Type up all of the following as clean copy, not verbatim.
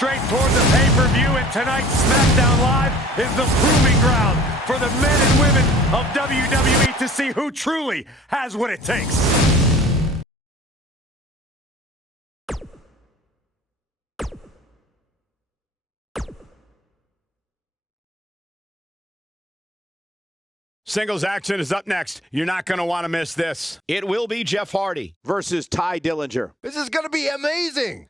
straight toward the pay-per-view, and tonight's SmackDown Live is the proving ground for the men and women of WWE to see who truly has what it takes. Singles action is up next. You're not going to want to miss this. It will be Jeff Hardy versus Ty Dillinger. This is going to be amazing.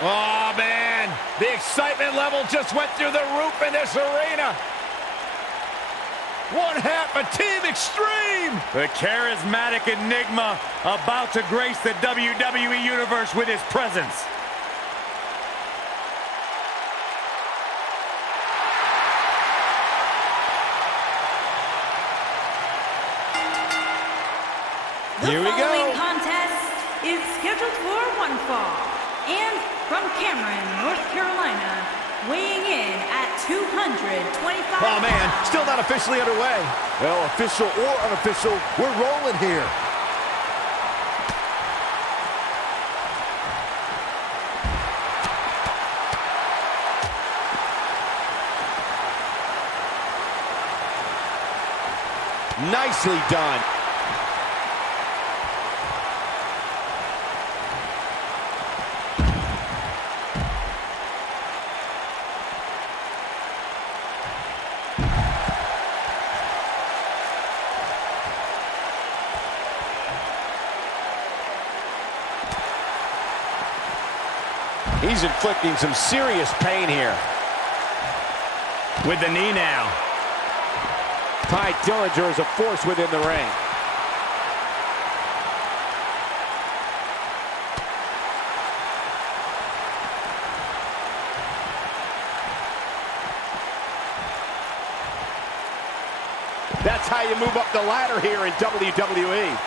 Oh, man. The excitement level just went through the roof in this arena. One half of Team Extreme. The charismatic enigma about to grace the WWE Universe with his presence. Here we go. The following contest is scheduled for one fall. And from Cameron, North Carolina, weighing in at 225 Oh, man, still not officially underway. Well, official or unofficial, we're rolling here. Nicely done. He's inflicting some serious pain here. With the knee now. Ty Dillinger is a force within the ring. That's how you move up the ladder here in WWE.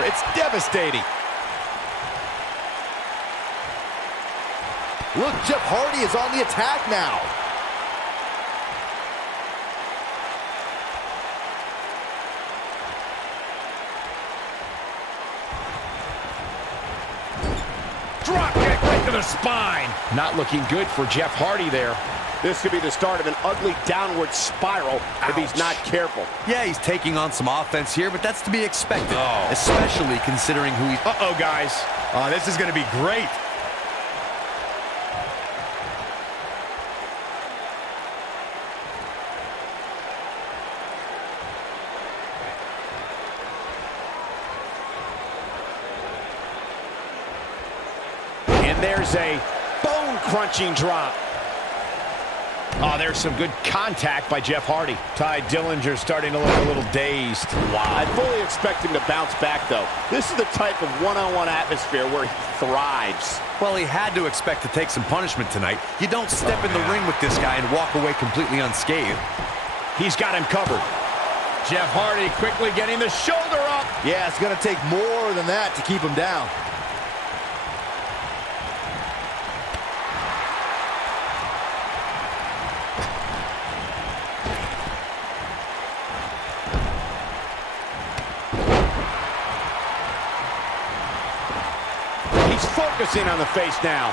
It's devastating. Look, Jeff Hardy is on the attack now. Drop kick right to the spine. Not looking good for Jeff Hardy there. This could be the start of an ugly downward spiral if he's not careful. Yeah, he's taking on some offense here, but that's to be expected, especially considering who he's... Uh-oh, guys. This is going to be great. And there's a bone-crunching drop. Oh, there's some good contact by Jeff Hardy. Ty Dillinger starting to look a little dazed. Wow. I fully expect him to bounce back, though. This is the type of one-on-one atmosphere where he thrives. Well, he had to expect to take some punishment tonight. You don't step in the ring with this guy and walk away completely unscathed. He's got him covered. Jeff Hardy quickly getting the shoulder up. Yeah, it's going to take more than that to keep him down. Focusing on the face now.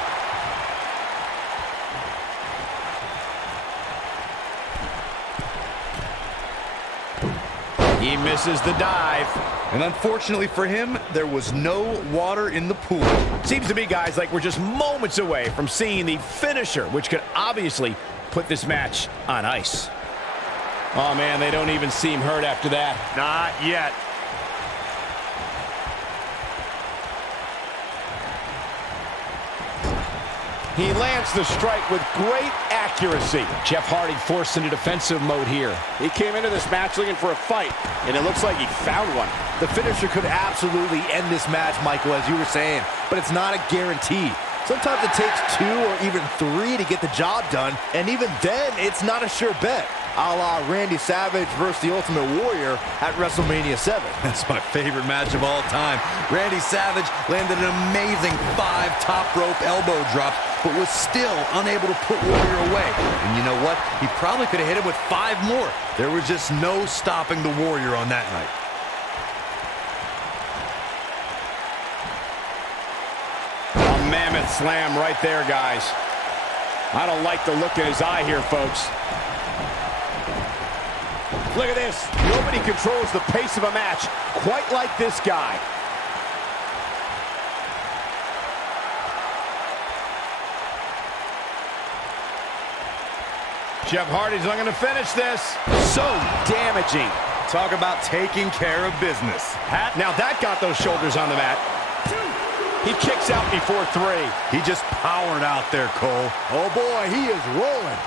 He misses the dive. And unfortunately for him, there was no water in the pool. Seems to be, guys, like we're just moments away from seeing the finisher, which could obviously put this match on ice. Oh, man, they don't even seem hurt after that. Not yet. He lands the strike with great accuracy. Jeff Hardy forced into defensive mode here. He came into this match looking for a fight, and it looks like he found one. The finisher could absolutely end this match, Michael, as you were saying, but it's not a guarantee. Sometimes it takes 2 or even 3 to get the job done, and even then, it's not a sure bet. A la Randy Savage versus the Ultimate Warrior at WrestleMania 7. That's my favorite match of all time. Randy Savage landed an amazing 5 top rope elbow drops, but was still unable to put Warrior away. And you know what? He probably could have hit him with 5 more. There was just no stopping the Warrior on that night. A mammoth slam right there, guys. I don't like the look in his eye here, folks. Look at this. Nobody controls the pace of a match quite like this guy. Jeff Hardy's not going to finish this. So damaging. Talk about taking care of business. Now that got those shoulders on the mat. He kicks out before 3. He just powered out there, Cole. Oh boy, he is rolling.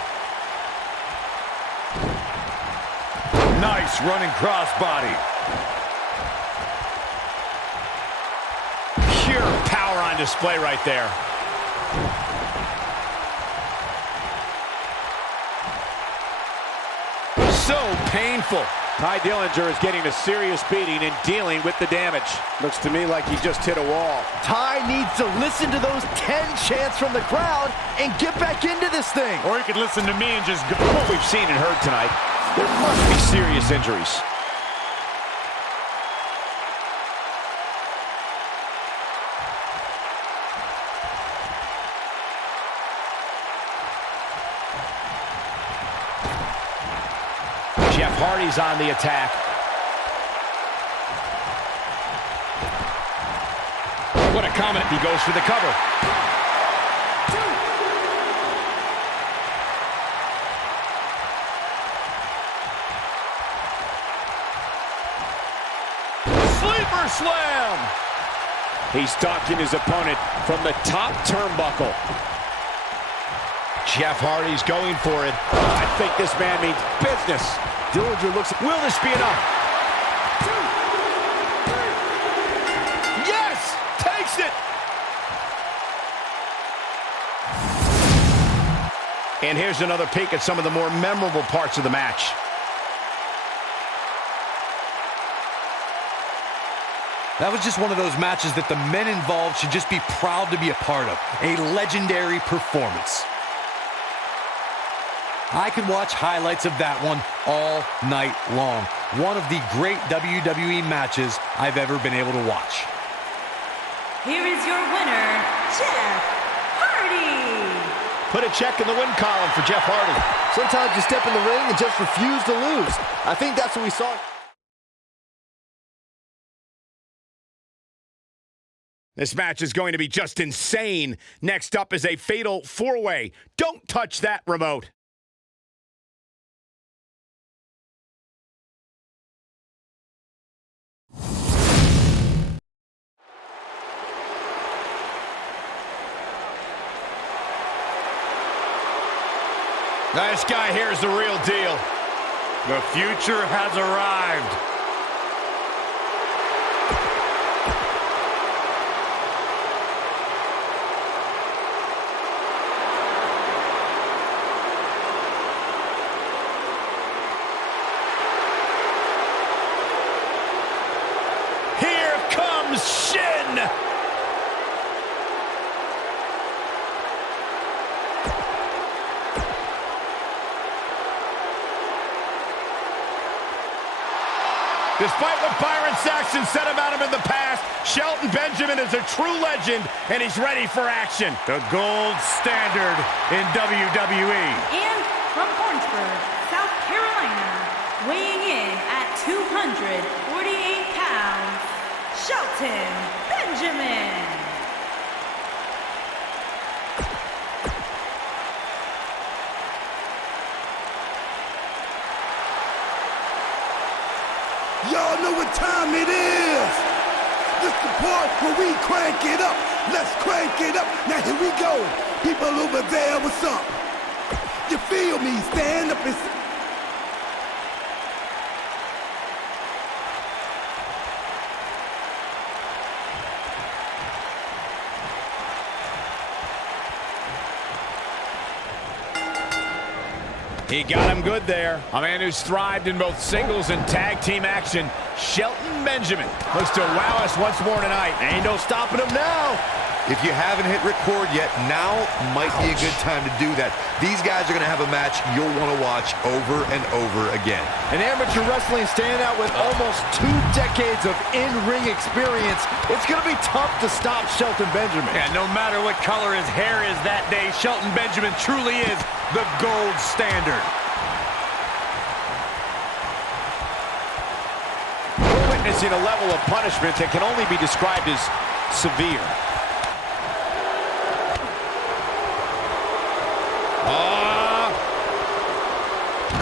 Nice running crossbody. Pure power on display right there. So painful. Ty Dillinger is getting a serious beating and dealing with the damage. Looks to me like he just hit a wall. Ty needs to listen to those 10 chants from the crowd and get back into this thing. Or he could listen to me and just go. From what we've seen and heard tonight, there must be serious injuries. Jeff Hardy's on the attack. What a comment. He goes for the cover. Sleeper slam. He's stalking his opponent from the top turnbuckle. Jeff Hardy's going for it. I think this man means business. Dillinger looks. Will this be enough? 2, 3. Yes! Takes it! And here's another peek at some of the more memorable parts of the match. That was just one of those matches that the men involved should just be proud to be a part of. A legendary performance. I could watch highlights of that one all night long. One of the great WWE matches I've ever been able to watch. Here is your winner, Jeff Hardy. Put a check in the win column for Jeff Hardy. Sometimes you step in the ring and just refuse to lose. I think that's what we saw. This match is going to be just insane. Next up is a fatal 4-way. Don't touch that remote. This guy here is the real deal. The future has arrived. Here comes Shin. Despite what Byron Saxton said about him in the past, Shelton Benjamin is a true legend, and he's ready for action. The gold standard in WWE. And from Orangeburg, South Carolina, weighing in at 248 pounds, Shelton Benjamin. Y'all know what time it is. This the part where we crank it up. Let's crank it up. Now here we go. People over there, what's up? You feel me? Stand up and... He got him good there. A man who's thrived in both singles and tag team action, Shelton Benjamin. Looks to wow us once more tonight. Ain't no stopping him now. If you haven't hit record yet, now might be a good time to do that. These guys are going to have a match you'll want to watch over and over again. An amateur wrestling standout with almost 2 decades of in-ring experience. It's going to be tough to stop Shelton Benjamin. And no matter what color his hair is that day, Shelton Benjamin truly is the gold standard. We're witnessing a level of punishment that can only be described as severe.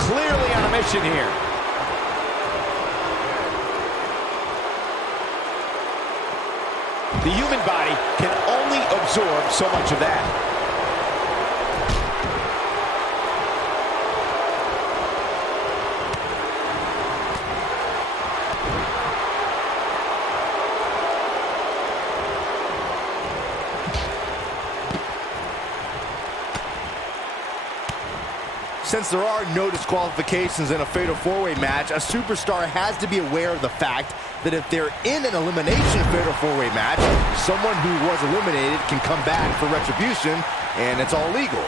Clearly on a mission here. The human body can only absorb so much of that. Since there are no disqualifications in a fatal 4-way match, a superstar has to be aware of the fact that if they're in an elimination fatal 4-way match, someone who was eliminated can come back for retribution, and it's all legal.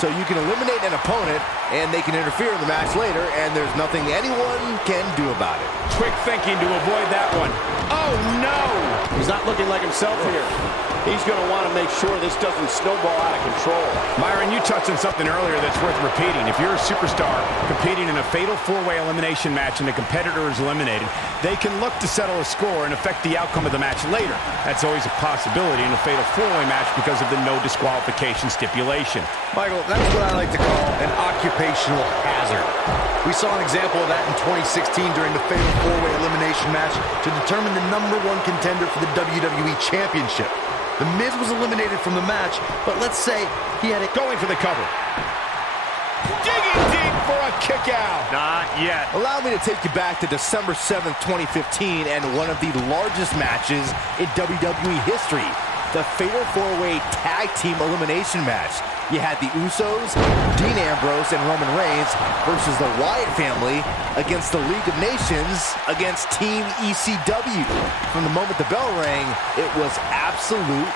So you can eliminate an opponent, and they can interfere in the match later, and there's nothing anyone can do about it. Quick thinking to avoid that one. Oh, no! He's not looking like himself here. He's going to want to make sure this doesn't snowball out of control. Byron, you touched on something earlier that's worth repeating. If you're a superstar competing in a fatal 4-way elimination match and the competitor is eliminated, they can look to settle a score and affect the outcome of the match later. That's always a possibility in a fatal 4-way match because of the no disqualification stipulation. Michael, that's what I like to call an occupational hazard. We saw an example of that in 2016 during the fatal 4-way elimination match to determine the #1 contender for the WWE Championship. The Miz was eliminated from the match, but let's say he had it going for the cover. Digging deep for a kick out. Not yet. Allow me to take you back to December 7th, 2015, and one of the largest matches in WWE history, the Fatal 4-Way Tag Team Elimination match. You had the Usos, Dean Ambrose, and Roman Reigns versus the Wyatt family against the League of Nations against Team ECW. From the moment the bell rang, it was absolute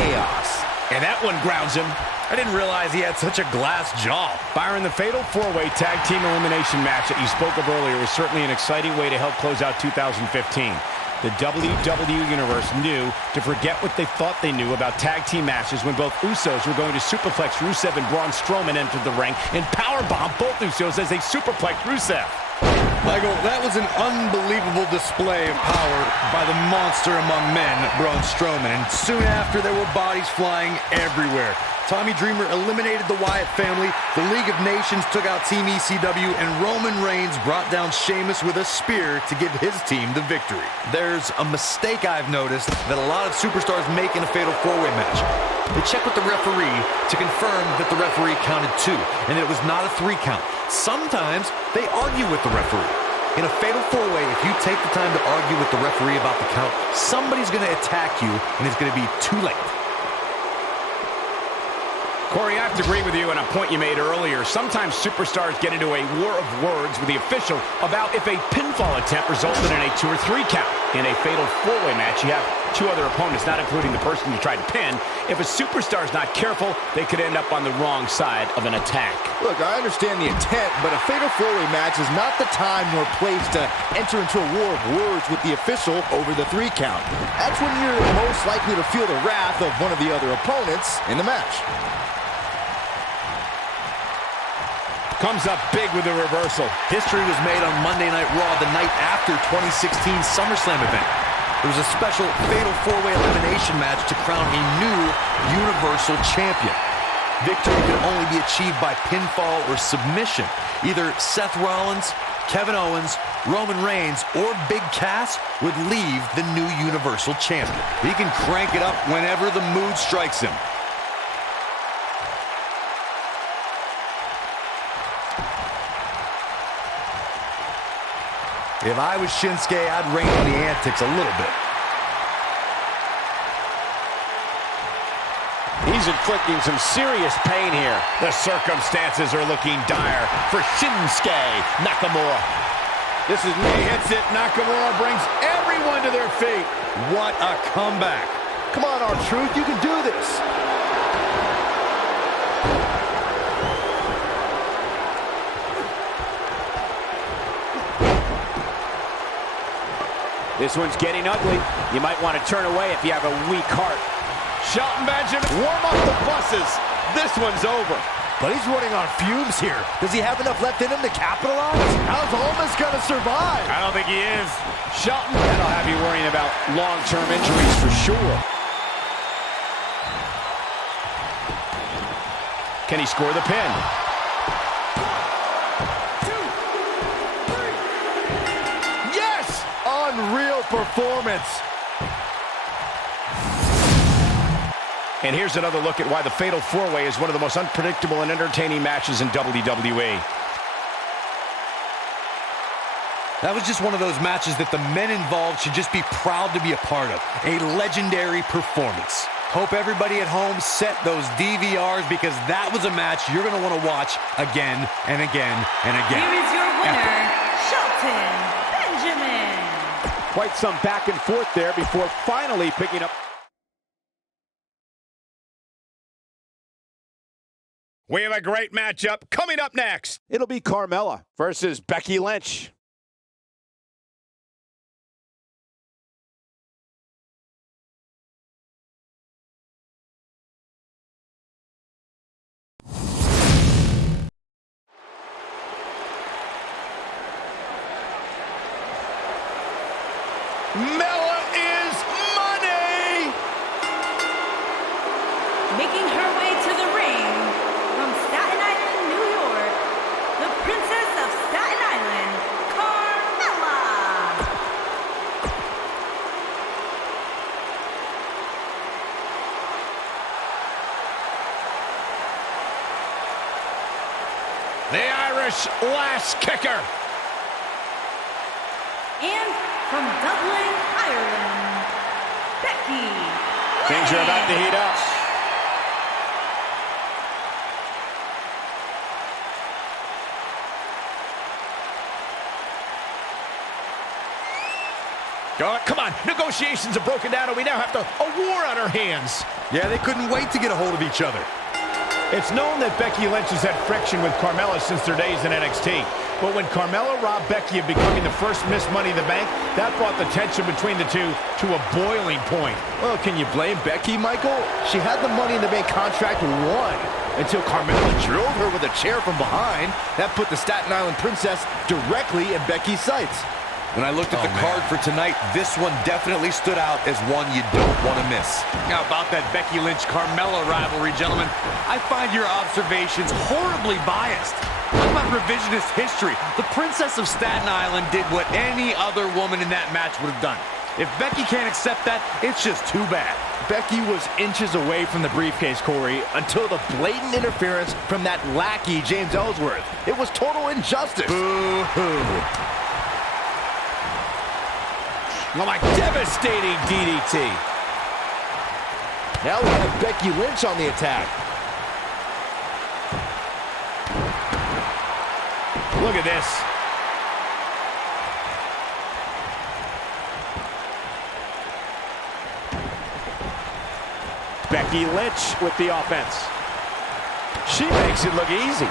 chaos. And that one grounds him. I didn't realize he had such a glass jaw. Byron, the Fatal 4-Way Tag Team Elimination match that you spoke of earlier was certainly an exciting way to help close out 2015. The WWE Universe knew to forget what they thought they knew about tag team matches when both Usos were going to superplex Rusev and Braun Strowman entered the ring and powerbomb both Usos as they superplexed Rusev. Michael, that was an unbelievable display of power by the monster among men, Braun Strowman, and soon after there were bodies flying everywhere. Tommy Dreamer eliminated the Wyatt family, the League of Nations took out Team ECW, and Roman Reigns brought down Sheamus with a spear to give his team the victory. There's a mistake I've noticed that a lot of superstars make in a fatal 4-way match. They check with the referee to confirm that the referee counted 2, and that it was not a 3 count. Sometimes they argue with the referee. In a fatal 4-way, if you take the time to argue with the referee about the count, somebody's going to attack you, and it's going to be too late. Corey, I have to agree with you on a point you made earlier. Sometimes superstars get into a war of words with the official about if a pinfall attempt resulted in a 2 or 3 count. In a fatal 4-way match, you have 2 other opponents, not including the person you tried to pin. If a superstar's not careful, they could end up on the wrong side of an attack. Look, I understand the intent, but a fatal 4-way match is not the time nor place to enter into a war of words with the official over the 3 count. That's when you're most likely to feel the wrath of one of the other opponents in the match. Comes up big with the reversal. History was made on Monday Night Raw the night after 2016 SummerSlam event. There was a special fatal 4-way elimination match to crown a new Universal Champion. Victory could only be achieved by pinfall or submission. Either Seth Rollins Kevin Owens, Roman Reigns, or Big Cass would leave the new Universal Champion. He can crank it up whenever the mood strikes him. If I was Shinsuke, I'd rein in the antics a little bit. He's inflicting some serious pain here. The circumstances are looking dire for Shinsuke Nakamura. This is He hits it. Nakamura brings everyone to their feet. What a comeback. Come on, R-Truth, you can do this. This one's getting ugly. You might want to turn away if you have a weak heart. Shelton Benjamin, warm up the buses. This one's over. But he's running on fumes here. Does he have enough left in him to capitalize? How's Almas gonna survive? I don't think he is. Shelton, That'll have you worrying about long-term injuries for sure. can he score the pin? Yes! Unreal performance. And here's another look at why the Fatal 4-Way is one of the most unpredictable and entertaining matches in WWE. That was just one of those matches that the men involved should just be proud to be a part of. A legendary performance. Hope everybody at home set those DVRs because that was a match you're going to want to watch again and again and again. Here is your winner, Shelton Benjamin. Quite some back and forth there before finally picking up. We have a great matchup coming up next. It'll be Carmella versus Becky Lynch. Mella is money! Making her way to the ring from Staten Island, New York, the Princess of Staten Island, Carmella. The Irish Lass Kicker. And from Dublin, Ireland, Becky Things are about to heat up. Come on, negotiations have broken down and we now have a war on our hands. Yeah, they couldn't wait to get a hold of each other. It's known that Becky Lynch has had friction with Carmella since their days in NXT. But when Carmella robbed Becky of becoming the first Miss Money in the Bank, that brought the tension between the two to a boiling point. Well, can you blame Becky, Michael? She had the Money in the Bank contract won until Carmella drilled her with a chair from behind. That put the Staten Island Princess directly in Becky's sights. When I looked at the card for tonight, this one definitely stood out as one you don't want to miss. Now, about that Becky Lynch-Carmella rivalry, gentlemen, I find your observations horribly biased. What about revisionist history? The Princess of Staten Island did what any other woman in that match would have done. If Becky can't accept that, it's just too bad. Becky was inches away from the briefcase, Corey, until the blatant interference from that lackey, James Ellsworth. It was total injustice. Boo-hoo. Oh, my devastating DDT. Now we have Becky Lynch on the attack. Look at this. Becky Lynch with the offense. She makes it look easy.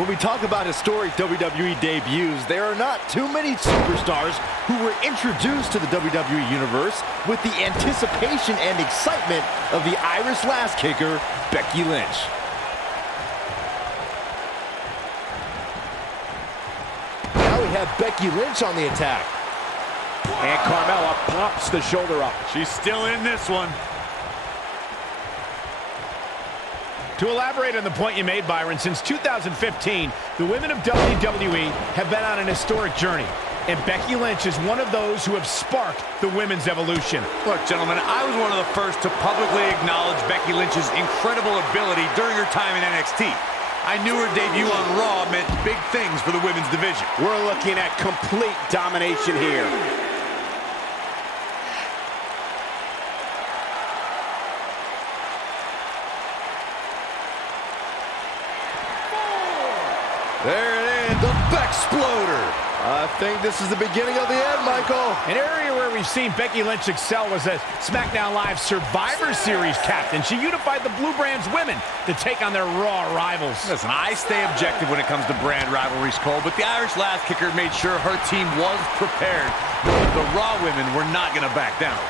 When we talk about historic WWE debuts, there are not too many superstars who were introduced to the WWE Universe with the anticipation and excitement of the Irish Lass Kicker, Becky Lynch. Now we have Becky Lynch on the attack. And Carmella pops the shoulder up. She's still in this one. To elaborate on the point you made, Byron, since 2015, the women of WWE have been on an historic journey. And Becky Lynch is one of those who have sparked the women's evolution. Look, gentlemen, I was one of the first to publicly acknowledge Becky Lynch's incredible ability during her time in NXT. I knew her debut on Raw meant big things for the women's division. We're looking at complete domination here. There it is, the Bexploder. I think this is the beginning of the end, Michael. An area where we've seen Becky Lynch excel was as SmackDown Live Survivor Series captain. She unified the Blue Brand's women to take on their Raw rivals. Listen, I stay objective when it comes to brand rivalries, Cole, but the Irish Lass Kicker made sure her team was prepared. The Raw women were not going to back down.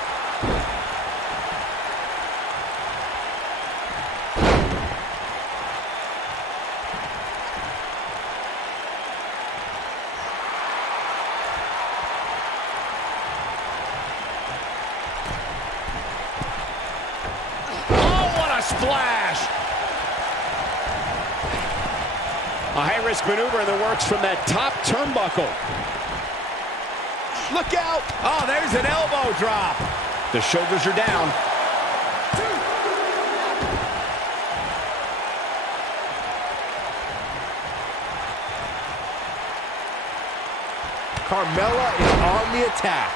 Splash! A high-risk maneuver in the works from that top turnbuckle. Look out! Oh, there's an elbow drop. The shoulders are down. Carmella is on the attack.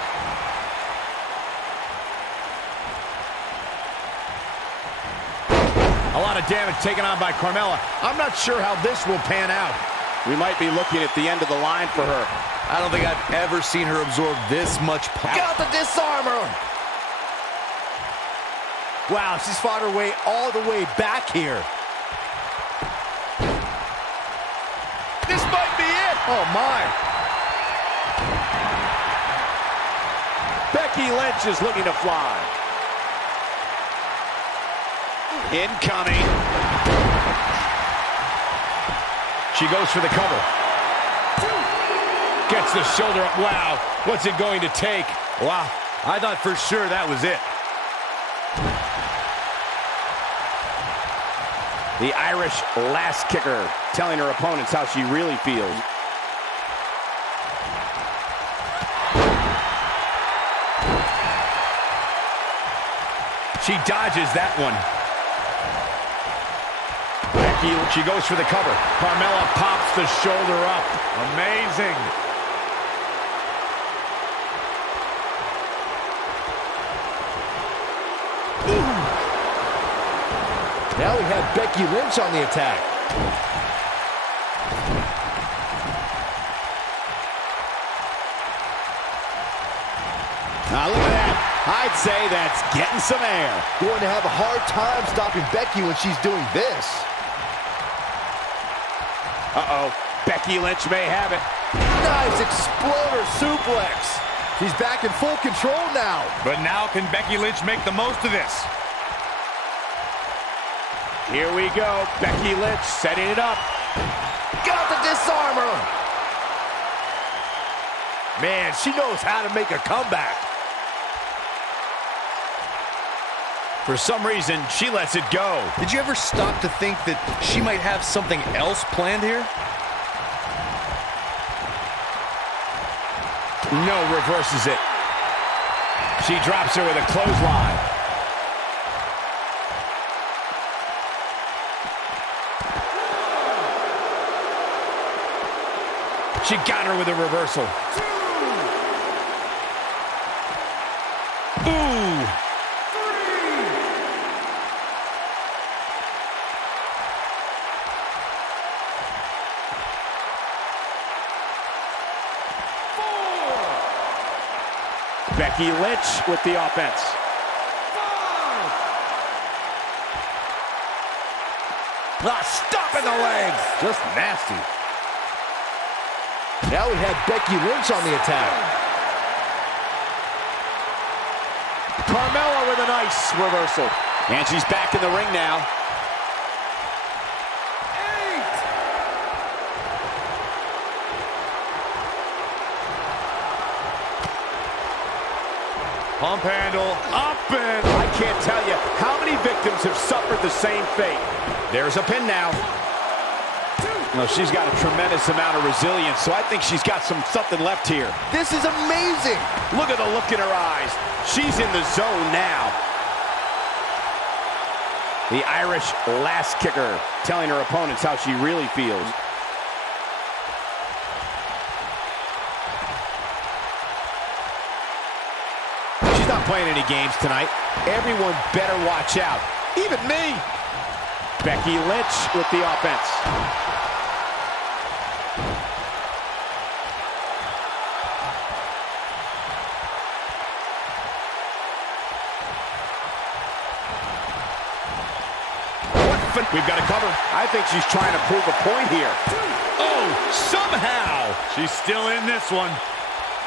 A lot of damage taken on by Carmella. I'm not sure how this will pan out. We might be looking at the end of the line for her. I don't think I've ever seen her absorb this much power. Got the disarmer. Wow, she's fought her way all the way back here. This might be it. Oh, my. Becky Lynch is looking to fly. Incoming. She goes for the cover. Gets the shoulder up. Wow. What's it going to take? Wow. I thought for sure that was it. The Irish Lass Kicker telling her opponents how she really feels. She dodges that one. She goes for the cover. Carmella pops the shoulder up. Amazing. Ooh. Now we have Becky Lynch on the attack. Now look at that. I'd say that's getting some air. Going to have a hard time stopping Becky when she's doing this. Uh-oh. Becky Lynch may have it. Nice exploder suplex. She's back in full control now. But now can Becky Lynch make the most of this? Here we go. Becky Lynch setting it up. Got the disarmer. Man, she knows how to make a comeback. For some reason, she lets it go. Did you ever stop to think that she might have something else planned here? No, reverses it. She drops her with a clothesline. She got her with a reversal. Ooh. Becky Lynch with the offense. Stop in the legs. Just nasty. Now we have Becky Lynch on the attack. Carmella with a nice reversal. And she's back in the ring now. Pump handle, up and... I can't tell you how many victims have suffered the same fate. There's a pin now. Well, she's got a tremendous amount of resilience, so I think she's got something left here. This is amazing. Look at the look in her eyes. She's in the zone now. The Irish last kicker, telling her opponents how she really feels. She's not playing any games tonight. Everyone better watch out. Even me. Becky Lynch with the offense. We've got to cover. I think she's trying to prove a point here. Oh, somehow. She's still in this one.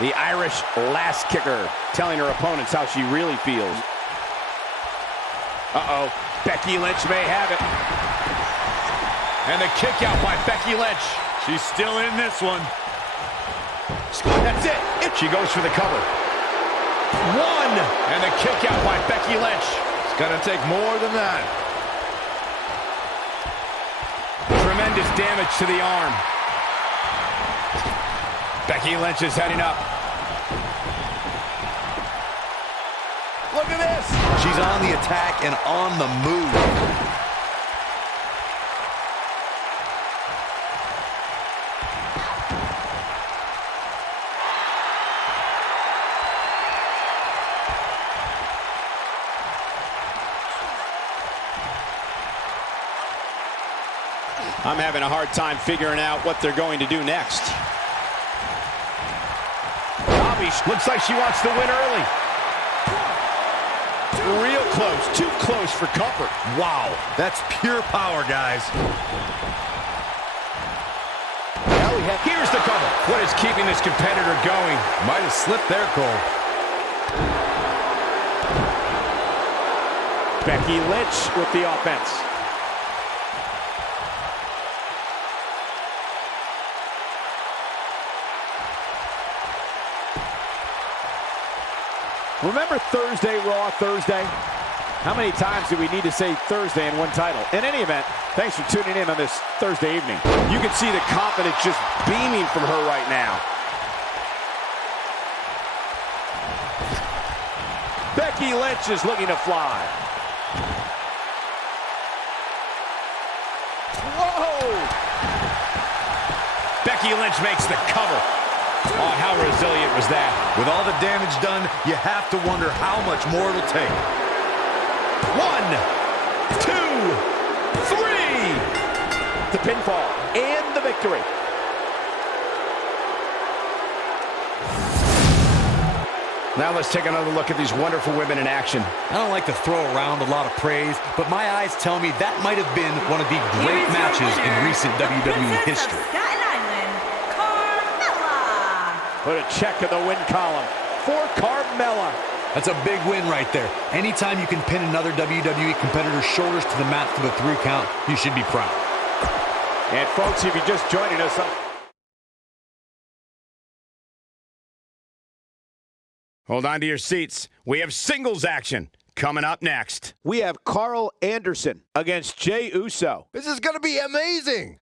The Irish last kicker, telling her opponents how she really feels. Uh-oh, Becky Lynch may have it. And the kick out by Becky Lynch. She's still in this one. That's it. She goes for the cover. One. And the kick out by Becky Lynch. It's gonna take more than that. Tremendous damage to the arm. Becky Lynch is heading up. Look at this. She's on the attack and on the move. I'm having a hard time figuring out what they're going to do next. Bobby looks like she wants to win early. Real close, too close for comfort. Wow, that's pure power, guys. Here's the cover. What is keeping this competitor going? Might have slipped there, Cole. Becky Lynch with the offense. Remember Thursday, Raw Thursday? How many times do we need to say Thursday in one title? In any event, thanks for tuning in on this Thursday evening. You can see the confidence just beaming from her right now. Becky Lynch is looking to fly. Whoa! Becky Lynch makes the cover. Oh, how resilient was that? With all the damage done, you have to wonder how much more it'll take. 1, 2, 3. The pinfall and the victory. Now let's take another look at these wonderful women in action. I don't like to throw around a lot of praise, but my eyes tell me that might have been one of the great matches in recent WWE history. Put a check in the win column for Carmella. That's a big win right there. Anytime you can pin another WWE competitor's shoulders to the mat for the 3 count, you should be proud. And folks, if you're just joining us, Hold on to your seats. We have singles action coming up next. we have Carl Anderson against Jey Uso. This is gonna be amazing.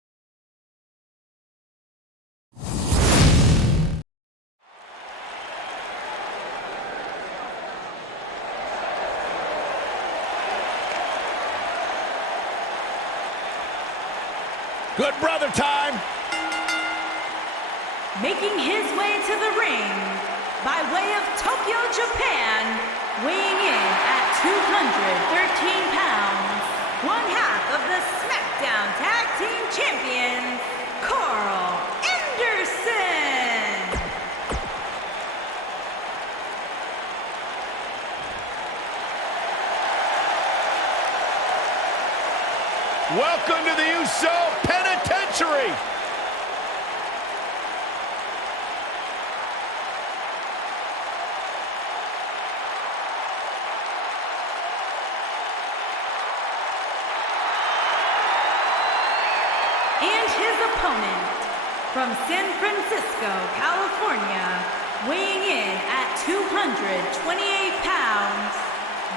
Good brother time. Making his way to the ring by way of Tokyo, Japan, weighing in at 213 pounds, one half of the SmackDown Tag Team Champions, Carl Anderson. Welcome to the Uso Penitentiary. And his opponent, from San Francisco, California, weighing in at 228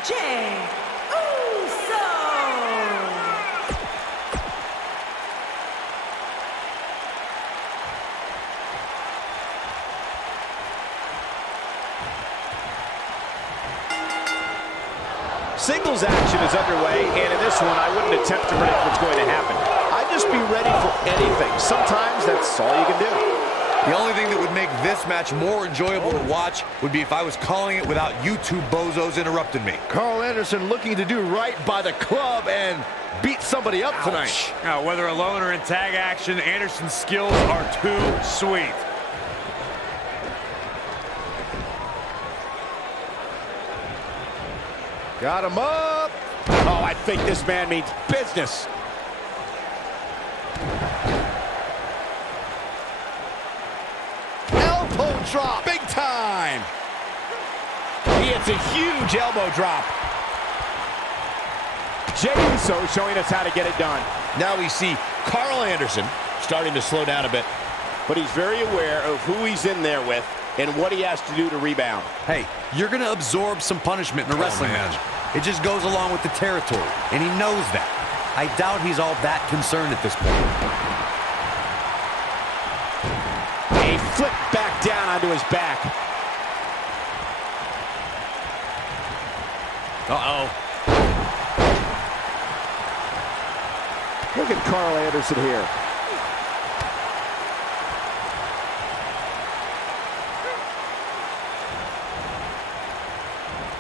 Jey Uso. Singles action is underway, and in this one, I wouldn't attempt to predict what's going to happen. I'd just be ready for anything. Sometimes that's all you can do. The only thing that would make this match more enjoyable to watch would be if I was calling it without you two bozos interrupting me. Carl Anderson looking to do right by the club and beat somebody up tonight. Now, whether alone or in tag action, Anderson's skills are too sweet. Got him up. Oh, I think this man means business. Elbow drop. Big time. He hits a huge elbow drop. Jey Uso showing us how to get it done. Now we see Carl Anderson starting to slow down a bit. But he's very aware of who he's in there with and what he has to do to rebound. Hey, you're going to absorb some punishment in a wrestling match. It just goes along with the territory, and he knows that. I doubt he's all that concerned at this point. A flip back down onto his back. Uh-oh. Look at Carl Anderson here.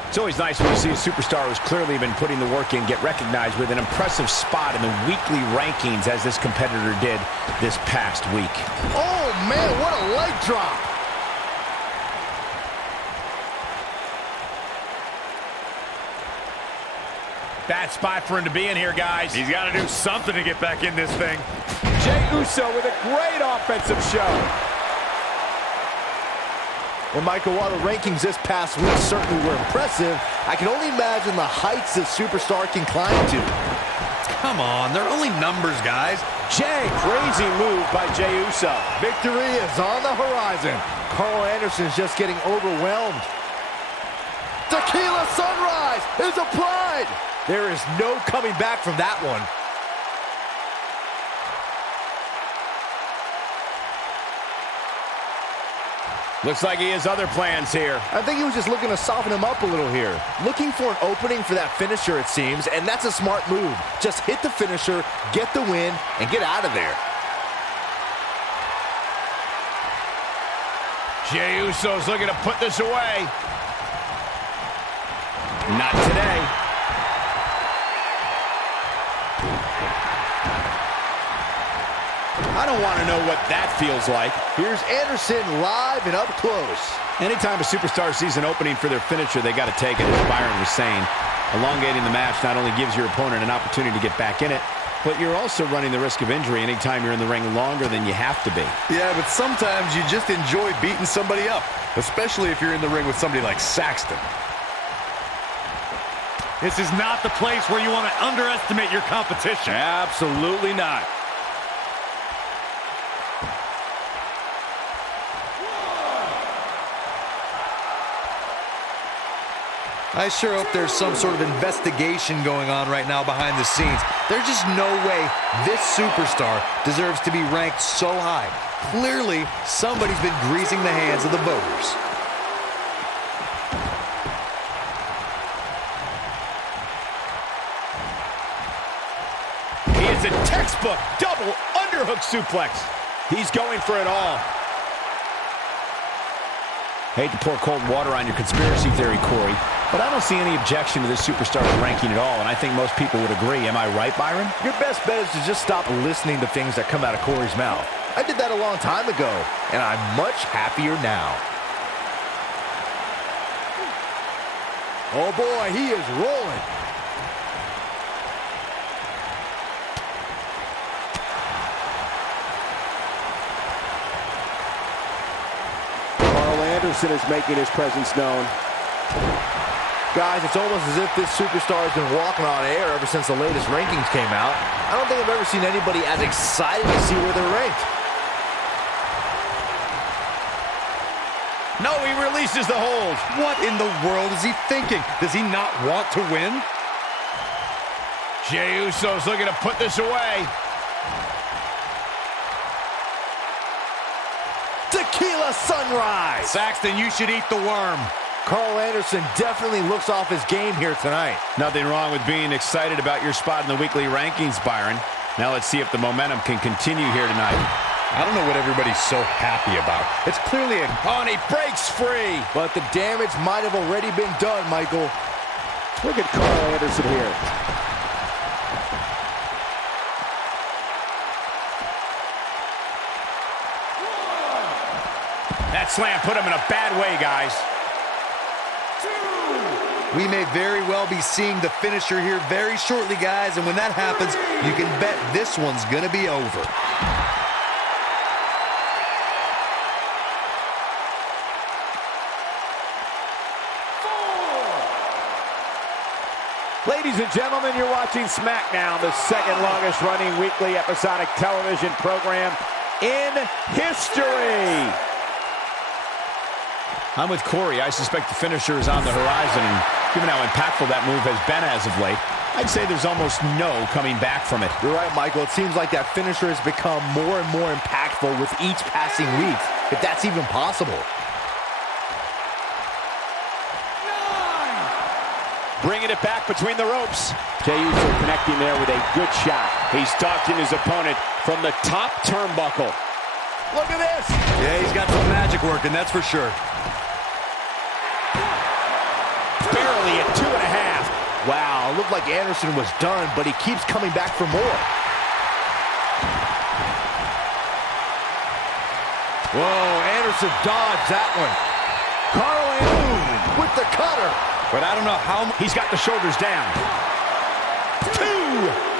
It's always nice when you see a superstar who's clearly been putting the work in get recognized with an impressive spot in the weekly rankings as this competitor did this past week. Oh, man, what a leg drop. Bad spot for him to be in here, guys. He's got to do something to get back in this thing. Jey Uso with a great offensive show. And Michael, while the rankings this past week certainly were impressive, I can only imagine the heights this superstar can climb to. Come on, they're only numbers, guys. Jey, crazy move by Jey Uso. Victory is on the horizon. Carl Anderson's just getting overwhelmed. Tequila Sunrise is applied. There is no coming back from that one. Looks like he has other plans here. I think he was just looking to soften him up a little here. Looking for an opening for that finisher, it seems, and that's a smart move. Just hit the finisher, get the win, and get out of there. Jey Uso's looking to put this away. Not today. I don't want to know what that feels like. Here's Anderson live and up close. Anytime a superstar sees an opening for their finisher, they got to take it, as Byron was saying. Elongating the match not only gives your opponent an opportunity to get back in it, but you're also running the risk of injury anytime you're in the ring longer than you have to be. Yeah, but sometimes you just enjoy beating somebody up, especially if you're in the ring with somebody like Saxton. This is not the place where you want to underestimate your competition. Absolutely not. I sure hope there's some sort of investigation going on right now behind the scenes. There's just no way this superstar deserves to be ranked so high. Clearly, somebody's been greasing the hands of the voters. He is a textbook double underhook suplex. He's going for it all. Hate to pour cold water on your conspiracy theory, Corey, but I don't see any objection to this superstar's ranking at all, and I think most people would agree. Am I right, Byron? Your best bet is to just stop listening to things that come out of Corey's mouth. I did that a long time ago, and I'm much happier now. Oh boy, he is rolling. Anderson is making his presence known. Guys, it's almost as if this superstar has been walking on air ever since the latest rankings came out. I don't think I've ever seen anybody as excited to see where they're ranked. No, he releases the hold. What in the world is he thinking? Does he not want to win? Jey Uso's looking to put this away. Tequila sunrise. Saxton, you should eat the worm. Carl Anderson definitely looks off his game here tonight. Nothing wrong with being excited about your spot in the weekly rankings, Byron. Now let's see if the momentum can continue here tonight. I don't know what everybody's so happy about. It's clearly a... Oh, and he breaks free. But the damage might have already been done, Michael. Look at Carl Anderson here. That slam put him in a bad way, guys. We may very well be seeing the finisher here very shortly, guys, and when that happens, you can bet this one's gonna be over. Ladies and gentlemen, you're watching SmackDown, the second longest running weekly episodic television program in history. I'm with Corey. I suspect the finisher is on the horizon, and given how impactful that move has been as of late, I'd say there's almost no coming back from it. You're right, Michael. It seems like that finisher has become more and more impactful with each passing week, if that's even possible. Bringing it back between the ropes. Jey Uso connecting there with a good shot. He's stalking his opponent from the top turnbuckle. Look at this. Yeah, he's got some magic working, that's for sure. Barely at 2.5. Wow, it looked like Anderson was done, but he keeps coming back for more. Whoa, Anderson dodged that one. Carl Anderson with the cutter. But I don't know how... He's got the shoulders down. 2.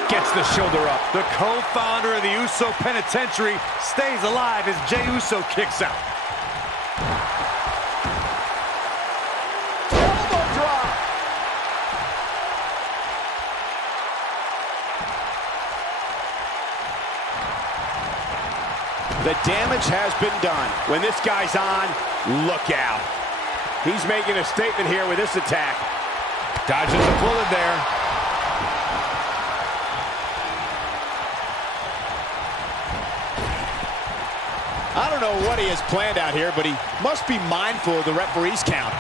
Gets the shoulder up. The co-founder of the Uso Penitentiary stays alive as Jey Uso kicks out. Elbow drop. The damage has been done. When this guy's on, look out. He's making a statement here with this attack. Dodges a bullet there. I don't know what he has planned out here, but he must be mindful of the referee's count.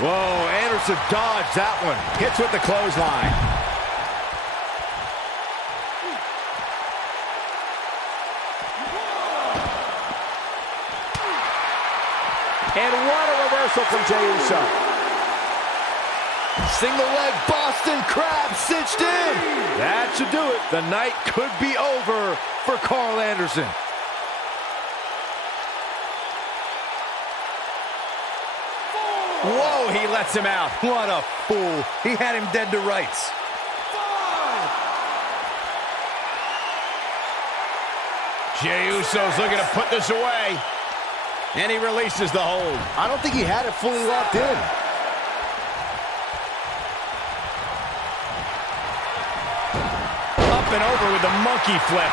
Whoa, Anderson dodged that one. Hits with the clothesline. And what a reversal from Jey Uso. Single leg Boston Crab cinched in. That should do it. The night could be over for Carl Anderson. Whoa, he lets him out. What a fool. He had him dead to rights. Jey Uso's looking to put this away. And he releases the hold. I don't think he had it fully locked in. Up and over with the monkey flip.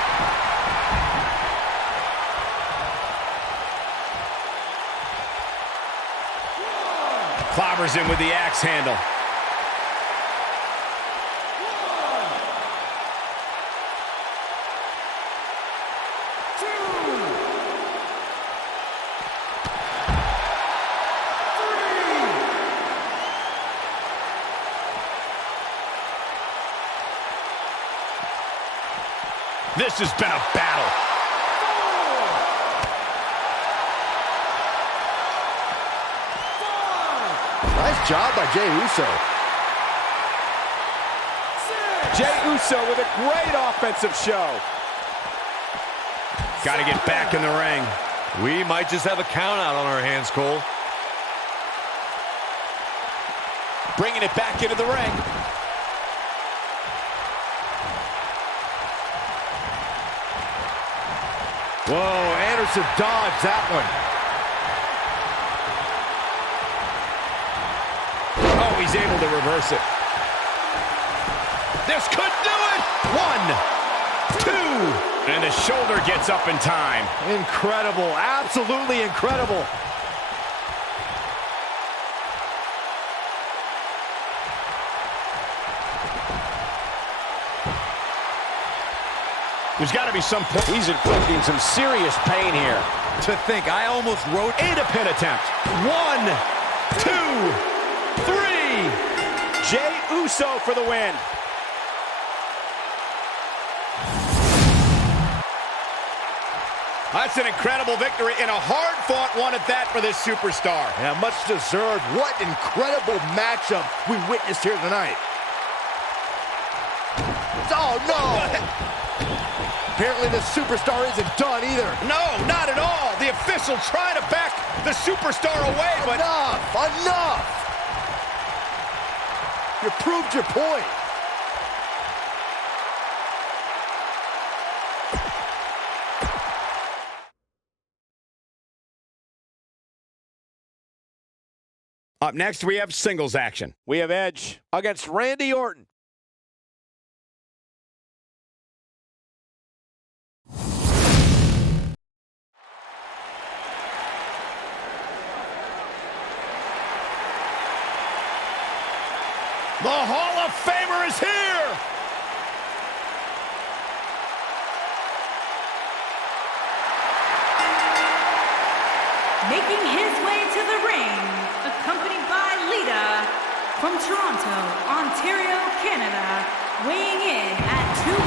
Clobbers him with the axe handle. This has been a battle. Nice job by Jey Uso. Jey Uso with a great offensive show. Got to get back in the ring. We might just have a count out on our hands, Cole. Bringing it back into the ring. Whoa, Anderson dodged that one. Oh, he's able to reverse it. This could do it. 1, 2. And the shoulder gets up in time. Incredible, absolutely incredible. There's got to be some point. He's inflicting some serious pain here. To think, I almost wrote A pin attempt. 1, 2, 3. Jey Uso for the win. That's an incredible victory and a hard-fought one at that for this superstar. Yeah, much deserved. What incredible matchup we witnessed here tonight. Oh, no! Apparently the superstar isn't done either. No, not at all. The official trying to back the superstar away, but... Enough! You proved your point. Up next, we have singles action. We have Edge against Randy Orton. The Hall of Famer is here! Making his way to the ring, accompanied by Lita from Toronto, Ontario, Canada, weighing in at 249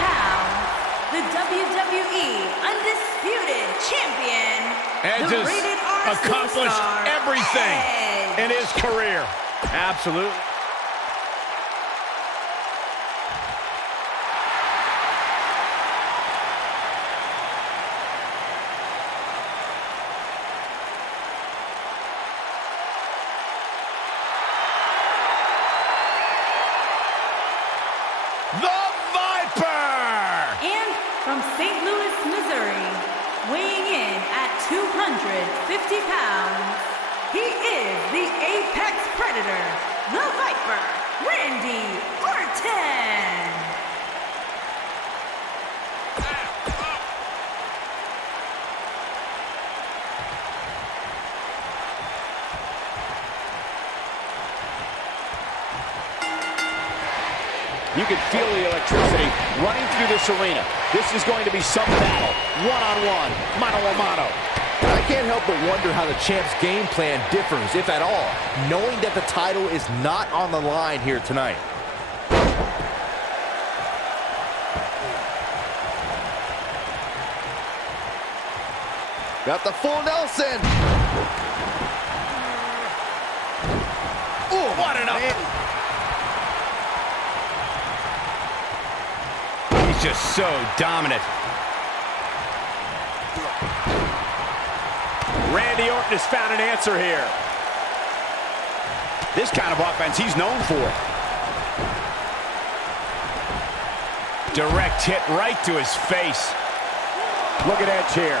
pounds, the WWE Undisputed Champion, Edge the has rated R accomplished superstar, everything Edge. in his career. Absolutely. The Viper! And from St. Louis, Missouri, weighing in at 250 pounds, he is the Apex Predator, the Viper, Randy Orton! You can feel the electricity running through this arena. This is going to be some battle. One-on-one, mano-a-mano. I can't help but wonder how the champ's game plan differs, if at all, knowing that the title is not on the line here tonight. Got the full Nelson. Ooh, what an up! He's just so dominant. Randy Orton has found an answer here. This kind of offense he's known for. Direct hit right to his face. Look at Edge here.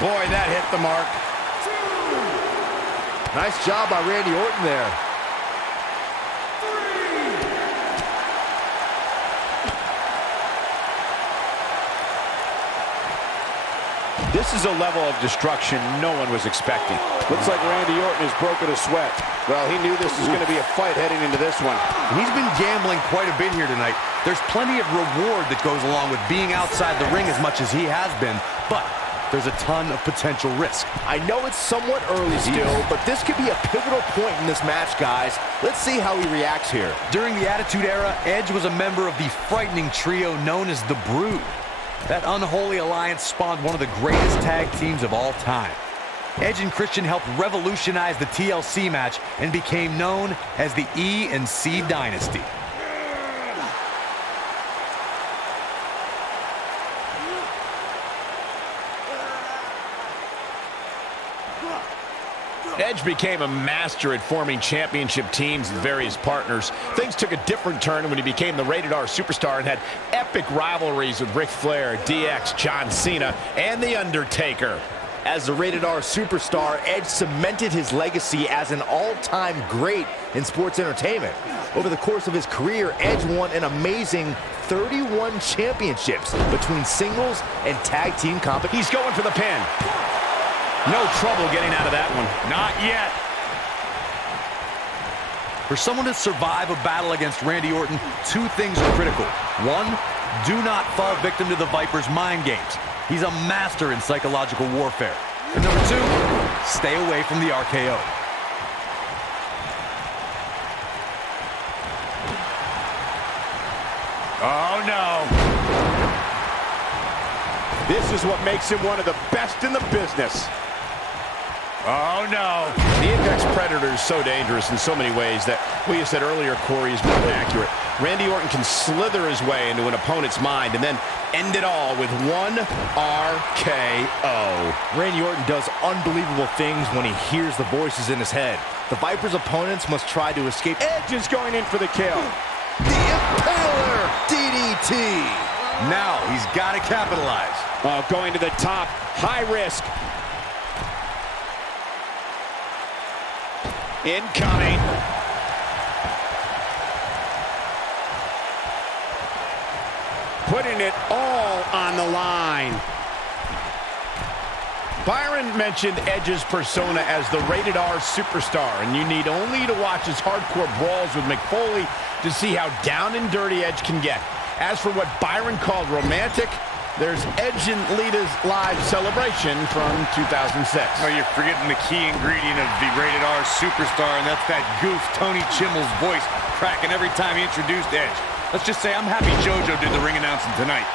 Boy, that hit the mark. Nice job by Randy Orton there. This is a level of destruction no one was expecting. Looks like Randy Orton has broken a sweat. Well, he knew this was going to be a fight heading into this one. He's been gambling quite a bit here tonight. There's plenty of reward that goes along with being outside the ring as much as he has been, but there's a ton of potential risk. I know it's somewhat early still, but this could be a pivotal point in this match, guys. Let's see how he reacts here. During the Attitude Era, Edge was a member of the frightening trio known as the Brood. That unholy alliance spawned one of the greatest tag teams of all time. Edge and Christian helped revolutionize the TLC match and became known as the E&C Dynasty. Edge became a master at forming championship teams with various partners. Things took a different turn when he became the rated R superstar and had epic rivalries with Ric Flair, DX, John Cena, and The Undertaker. As the Rated R superstar, Edge cemented his legacy as an all-time great in sports entertainment. Over the course of his career, Edge won an amazing 31 championships between singles and tag team competitions. He's going for the pin. No trouble getting out of that one. Not yet. For someone to survive a battle against Randy Orton, two things are critical. One, do not fall victim to the Viper's mind games. He's a master in psychological warfare. And number two, stay away from the RKO. Oh, no. This is what makes him one of the best in the business. Oh, no. The Apex Predator is so dangerous in so many ways that what you said earlier, Corey, is more than accurate. Randy Orton can slither his way into an opponent's mind and then end it all with one RKO. Randy Orton does unbelievable things when he hears the voices in his head. The Viper's opponents must try to escape. Edge is going in for the kill. The Impaler DDT. Now he's got to capitalize. Oh, going to the top, high risk. Incoming. Putting it all on the line. Byron mentioned Edge's persona as the Rated R superstar, and you need only to watch his hardcore brawls with McFoley to see how down and dirty Edge can get. As for what Byron called romantic, there's Edge and Lita's live celebration from 2006. Oh, you're forgetting the key ingredient of the Rated R superstar, and that's that goof Tony Chimmel's voice cracking every time he introduced Edge. Let's just say I'm happy JoJo did the ring announcing tonight.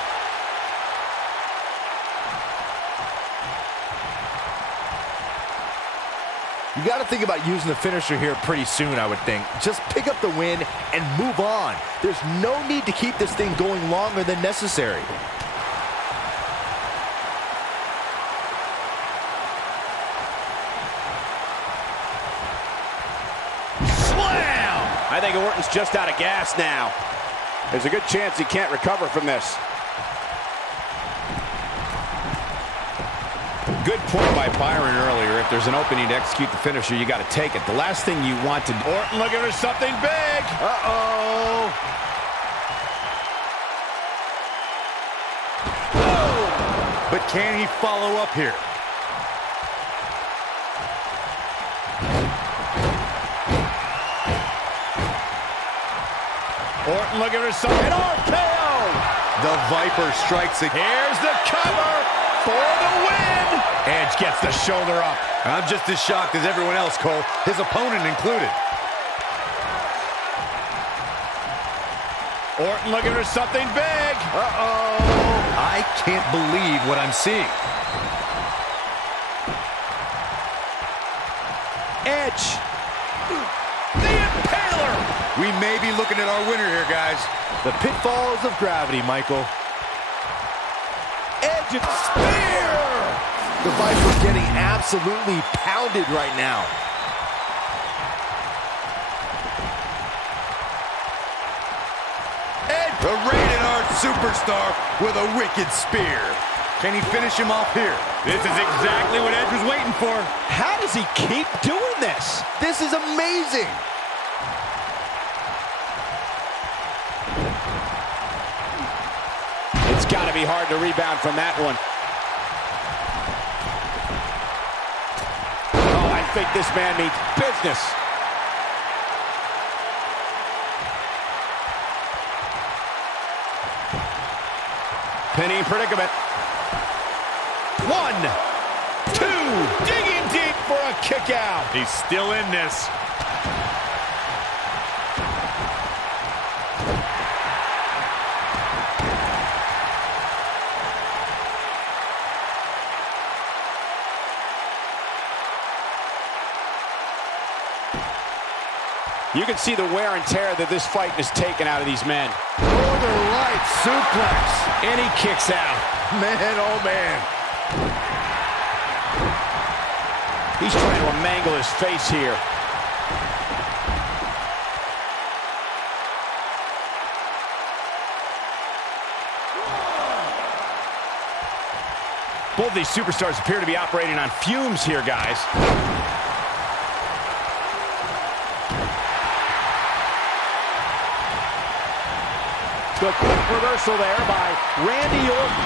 You got to think about using the finisher here pretty soon, I would think. Just pick up the win and move on. There's no need to keep this thing going longer than necessary. I think Orton's just out of gas now. There's a good chance he can't recover from this. Good point by Byron earlier. If there's an opening to execute the finisher, you got to take it. The last thing you want to... Orton looking for something big. Uh-oh. But can he follow up here? Orton looking for something. An RKO. The Viper strikes again. Here's the cover for the win. Edge gets the shoulder up. I'm just as shocked as everyone else, Cole, his opponent included. Orton looking for something big. Uh-oh. I can't believe what I'm seeing. Edge. The Impaler. We may be looking at our winner here, guys. The pitfalls of gravity, Michael. Edge and spear. The Viper getting absolutely pounded right now. Edge, the Rated R superstar with a wicked spear. Can he finish him off here? This is exactly what Edge was waiting for. How does he keep doing this? This is amazing. It's got to be hard to rebound from that one. Oh, I think this man means business. Pinning predicament. 1, 2, digging deep for a kick out. He's still in this. You can see the wear and tear that this fight has taken out of these men. Northern Light suplex. And he kicks out. Man, oh man. He's trying to mangle his face here. Both these superstars appear to be operating on fumes here, guys. The quick reversal there by Randy Orton.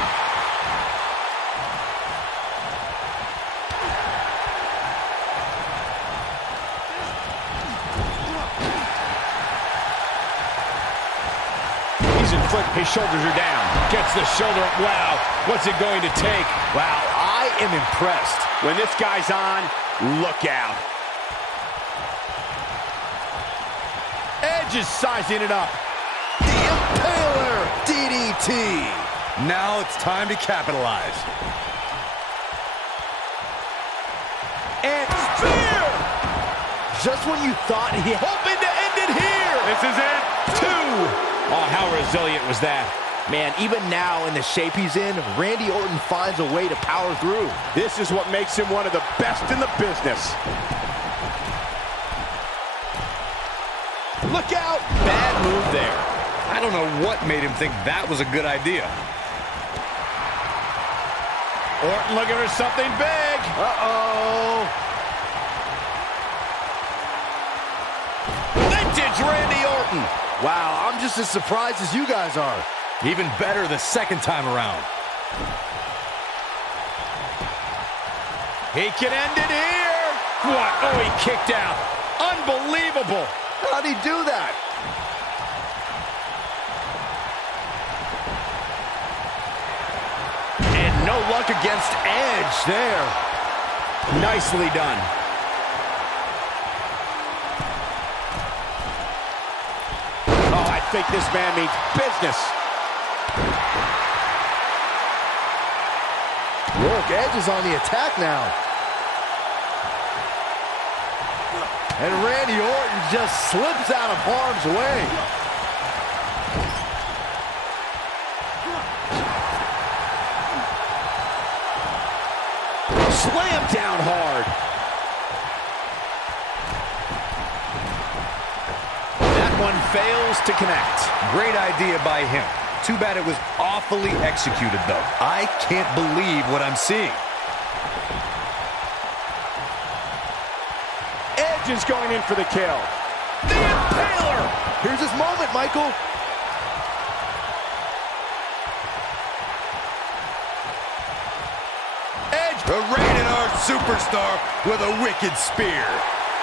His shoulders are down. Gets the shoulder up. Wow. What's it going to take? Wow, I am impressed. When this guy's on, look out. Edge is sizing it up. The Impaler DDT. Now it's time to capitalize. And spear! Just when you thought he hoping to end it here. This is it. 2. Oh, how resilient was that? Man, even now in the shape he's in, Randy Orton finds a way to power through. This is what makes him one of the best in the business. Look out! Bad move there. I don't know what made him think that was a good idea. Orton looking for something big. Uh-oh. Vintage Randy Orton. Wow, I'm just as surprised as you guys are. Even better the second time around. He can end it here. What? Oh, he kicked out. Unbelievable. How'd he do that? And no luck against Edge there. Nicely done. Oh, I think this man means business. Look, Edge is on the attack now. And Randy Orton just slips out of harm's way. Slammed down hard. That one fails to connect. Great idea by him. Too bad it was awfully executed, though. I can't believe what I'm seeing. Edge is going in for the kill. The Impaler! Here's his moment, Michael. Edge, the Rated R superstar with a wicked spear.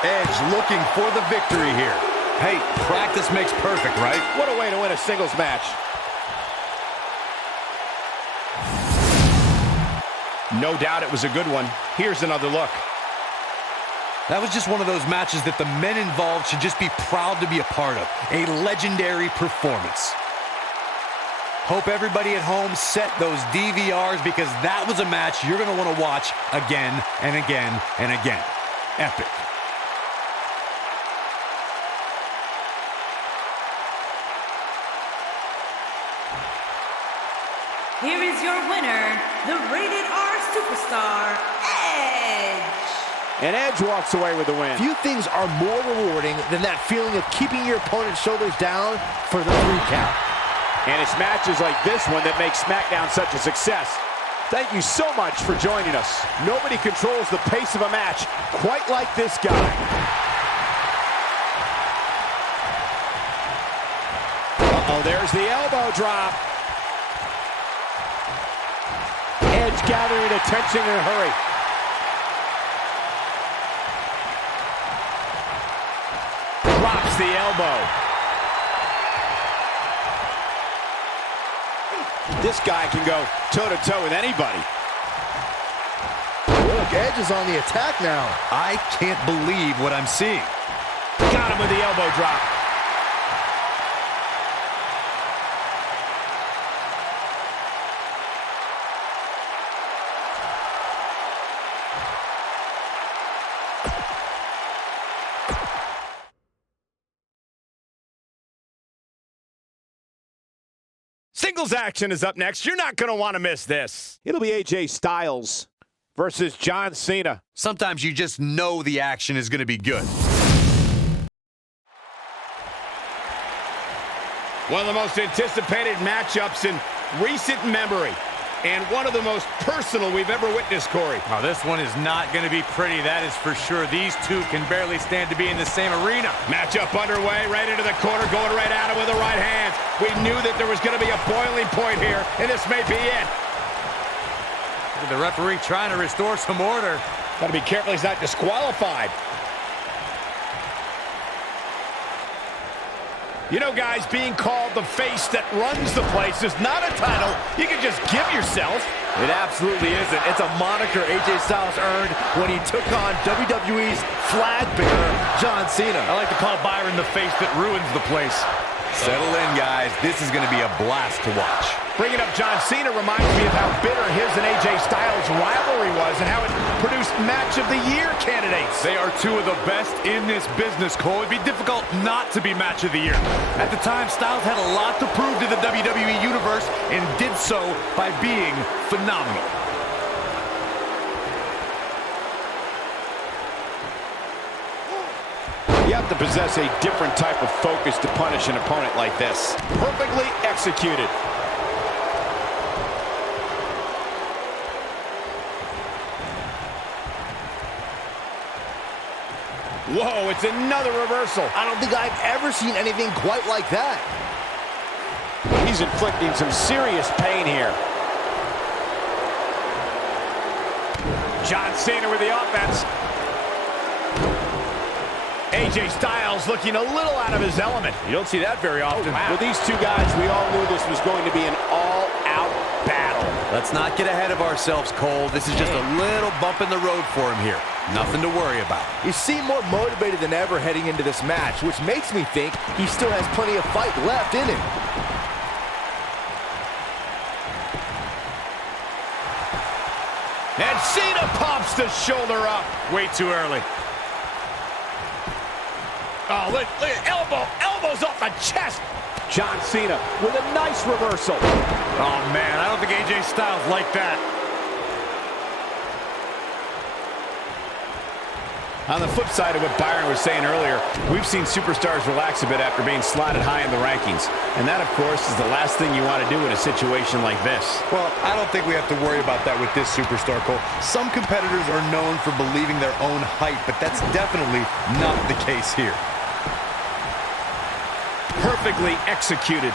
Edge looking for the victory here. Hey, practice makes perfect, right? What a way to win a singles match. No doubt it was a good one. Here's another look. That was just one of those matches that the men involved should just be proud to be a part of. A legendary performance. Hope everybody at home set those DVRs because that was a match you're going to want to watch again and again and again. Epic. Here is your winner, the Rated R Superstar, Edge. And Edge walks away with the win. Few things are more rewarding than that feeling of keeping your opponent's shoulders down for the 3 count. And it's matches like this one that make SmackDown such a success. Thank you so much for joining us. Nobody controls the pace of a match quite like this guy. Uh-oh, there's the elbow drop. Edge gathering attention in a hurry. Drops the elbow. This guy can go toe-to-toe with anybody. Look, Edge is on the attack now. I can't believe what I'm seeing. Got him with the elbow drop. Singles action is up next. You're not going to want to miss this. It'll be AJ Styles versus John Cena. Sometimes you just know the action is going to be good. One of the most anticipated matchups in recent memory. And one of the most personal we've ever witnessed, Corey. Oh, this one is not going to be pretty, that is for sure. These two can barely stand to be in the same arena. Matchup underway, right into the corner, going right at it with the right hand. We knew that there was going to be a boiling point here, and this may be it. The referee trying to restore some order. Got to be careful he's not disqualified. You know, guys, being called the face that runs the place is not a title you can just give yourself. It absolutely isn't. It's a moniker AJ Styles earned when he took on WWE's flag bearer, John Cena. I like to call Byron the face that ruins the place. Settle in, guys. This is going to be a blast to watch. Bringing up John Cena reminds me of how bitter his and AJ Styles' rivalry was and how it produced Match of the Year candidates. They are two of the best in this business, Cole. It'd be difficult not to be Match of the Year. At the time, Styles had a lot to prove to the WWE Universe and did so by being phenomenal. You have to possess a different type of focus to punish an opponent like this. Perfectly executed. Whoa, it's another reversal. I don't think I've ever seen anything quite like that. He's inflicting some serious pain here. John Cena with the offense. AJ Styles looking a little out of his element. You don't see that very often. With these two guys, we all knew this was going to be an all-out battle. Let's not get ahead of ourselves, Cole. This is just a little bump in the road for him here. Nothing to worry about. He seemed more motivated than ever heading into this match, which makes me think he still has plenty of fight left in him. And Cena pops the shoulder up. Way too early. Oh, look at elbows off the chest. John Cena with a nice reversal. Oh, man, I don't think AJ Styles liked that. On the flip side of what Byron was saying earlier, we've seen superstars relax a bit after being slotted high in the rankings. And that, of course, is the last thing you want to do in a situation like this. Well, I don't think we have to worry about that with this superstar, Cole. Some competitors are known for believing their own hype, but that's definitely not the case here. Perfectly executed.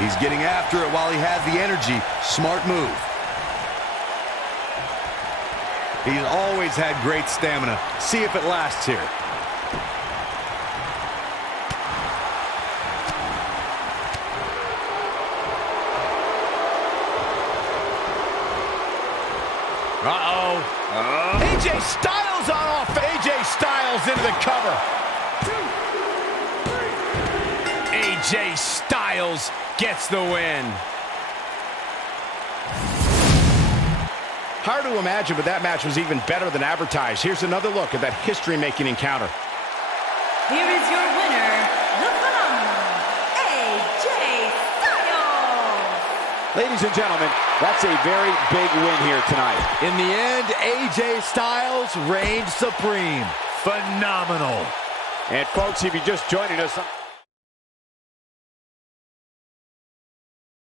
He's getting after it while he has the energy. Smart move. He's always had great stamina. See if it lasts here. AJ Styles on off. AJ Styles into the cover. 2, 3. AJ Styles gets the win. Hard to imagine, but that match was even better than advertised. Here's another look at that history-making encounter. Here is your winner, the phenomenal AJ Styles. Ladies and gentlemen, that's a very big win here tonight. In the end, AJ Styles reigned supreme. Phenomenal. And folks, if you're just joining us,